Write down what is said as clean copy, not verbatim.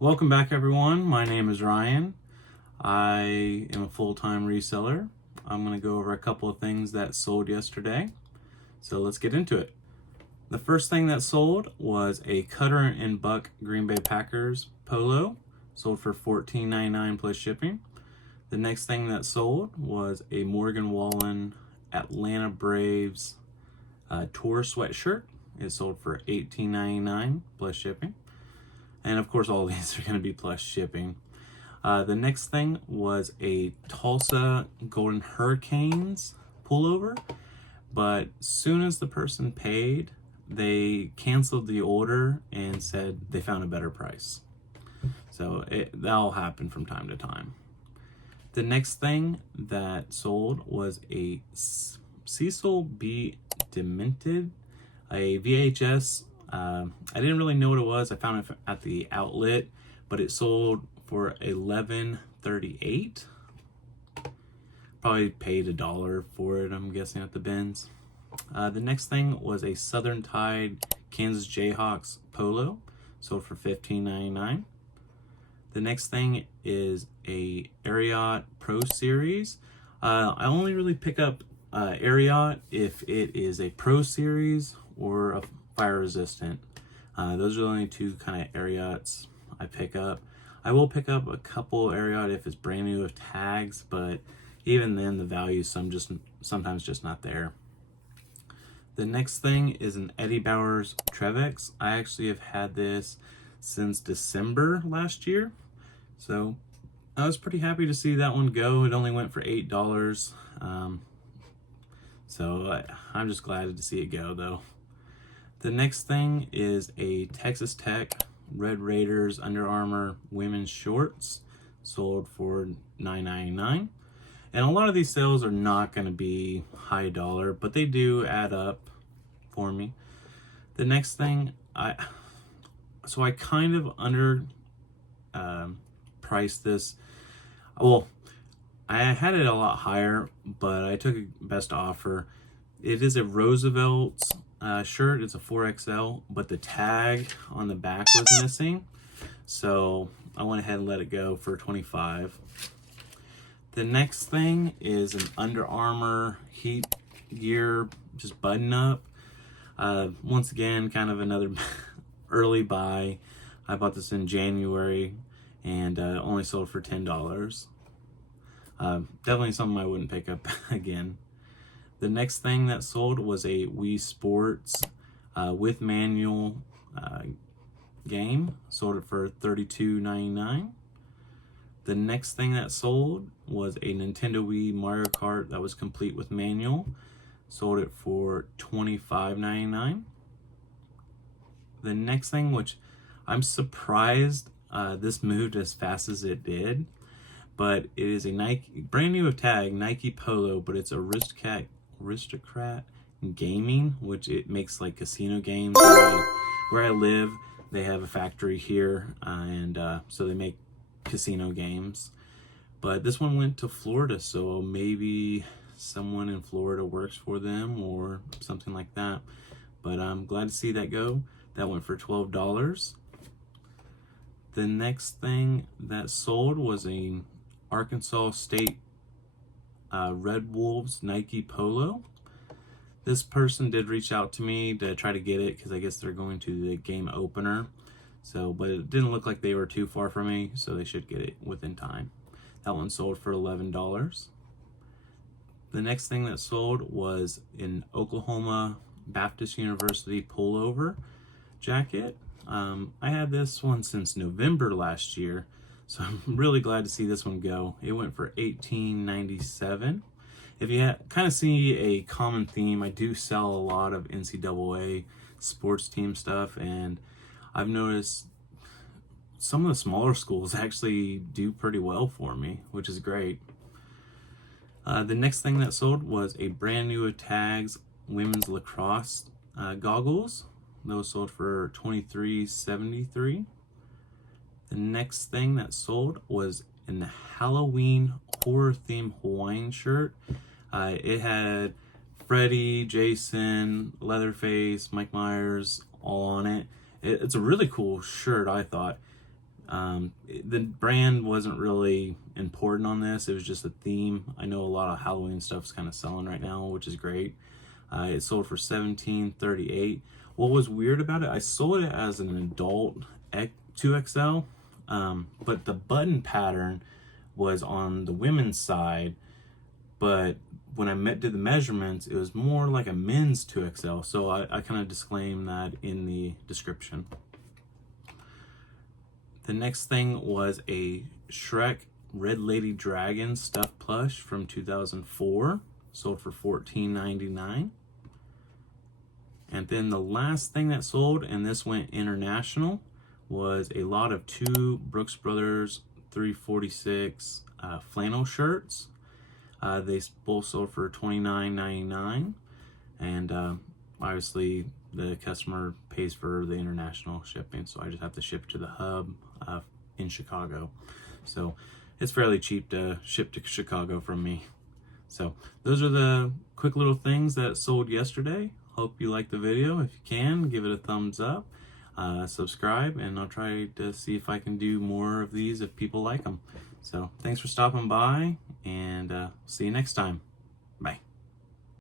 Welcome back, everyone. My name is Ryan. I am a full-time reseller. I'm going to go over a couple of things that sold yesterday. So let's get into it. The first thing that sold was a Cutter and Buck Green Bay Packers polo, sold for $14.99 plus shipping. The next thing that sold was a Morgan Wallen Atlanta Braves tour sweatshirt. It sold for $18.99 plus shipping. And of course, all these are going to be plus shipping. The next thing was a Tulsa Golden Hurricanes pullover, but soon as the person paid, they canceled the order and said they found a better price. So that'll happen from time to time. The next thing that sold was a Cecil B. Demented, a VHS. I didn't really know what it was. I found it at the outlet, but it sold for $11.38. Probably paid $1 for it, I'm guessing, at the bins. The next thing was a Southern Tide Kansas Jayhawks polo, sold for $15.99. The next thing is a Ariat Pro Series. I only really pick up Ariat if it is a Pro Series or a fire resistant. Those are the only two kind of Ariats I pick up. I will pick up a couple Ariat if it's brand new with tags, but even then the value sometimes just not there. The next thing is an Eddie Bauer's Trevex. I actually have had this since December last year, so I was pretty happy to see that one go. It only went for $8, so I'm just glad to see it go though. The next thing is a Texas Tech Red Raiders Under Armour women's shorts, sold for $9.99. And a lot of these sales are not going to be high dollar, but they do add up for me. The next thing, I kind of under priced this. Well, I had it a lot higher, but I took a best offer. It is a Roosevelt shirt. It's a 4XL, but the tag on the back was missing, so I went ahead and let it go for $25. The next thing is an Under Armour Heat Gear, just button up. Once again, kind of another early buy. I bought this in January and only sold for $10. Definitely something I wouldn't pick up again. The next thing that sold was a Wii Sports with manual game. Sold it for $32.99. The next thing that sold was a Nintendo Wii Mario Kart that was complete with manual. Sold it for $25.99. The next thing, which I'm surprised this moved as fast as it did, but it is a Nike, brand new tag, Nike Polo, but it's Aristocrat Gaming, which it makes like casino games. Where I live, they have a factory here, and so they make casino games. But this one went to Florida, so maybe someone in Florida works for them or something like that. But I'm glad to see that go. That went for $12. The next thing that sold was a Arkansas State Red Wolves Nike Polo. This person did reach out to me to try to get it because I guess they're going to the game opener. So, but it didn't look like they were too far from me, so they should get it within time. That one sold for $11. The next thing that sold was an Oklahoma Baptist University pullover jacket. I had this one since November last year, so I'm really glad to see this one go. It went for $18.97. If you kind of see a common theme, I do sell a lot of NCAA sports team stuff, and I've noticed some of the smaller schools actually do pretty well for me, which is great. The next thing that sold was a brand new Tags women's lacrosse goggles. Those sold for $23.73. The next thing that sold was an Halloween horror theme Hawaiian shirt. It had Freddy, Jason, Leatherface, Mike Myers all on it. It's a really cool shirt, I thought. The brand wasn't really important on this. It was just a theme. I know a lot of Halloween stuff's kind of selling right now, which is great. It sold for $17.38. What was weird about it, I sold it as an adult 2XL, but the button pattern was on the women's side, but when I did the measurements, it was more like a men's 2XL, so I kind of disclaim that in the description. The next thing was a Shrek Red Lady Dragon stuffed plush from 2004, sold for $14.99. And then the last thing that sold, and this went international, was a lot of 2 Brooks Brothers 346 flannel shirts. They both sold for $29.99, and obviously the customer pays for the international shipping, so I just have to ship to the hub in Chicago. So it's fairly cheap to ship to Chicago from me. So those are the quick little things that sold yesterday. Hope you liked the video. If you can, give it a thumbs up, subscribe, and I'll try to see if I can do more of these if people like them. So thanks for stopping by, and see you next time.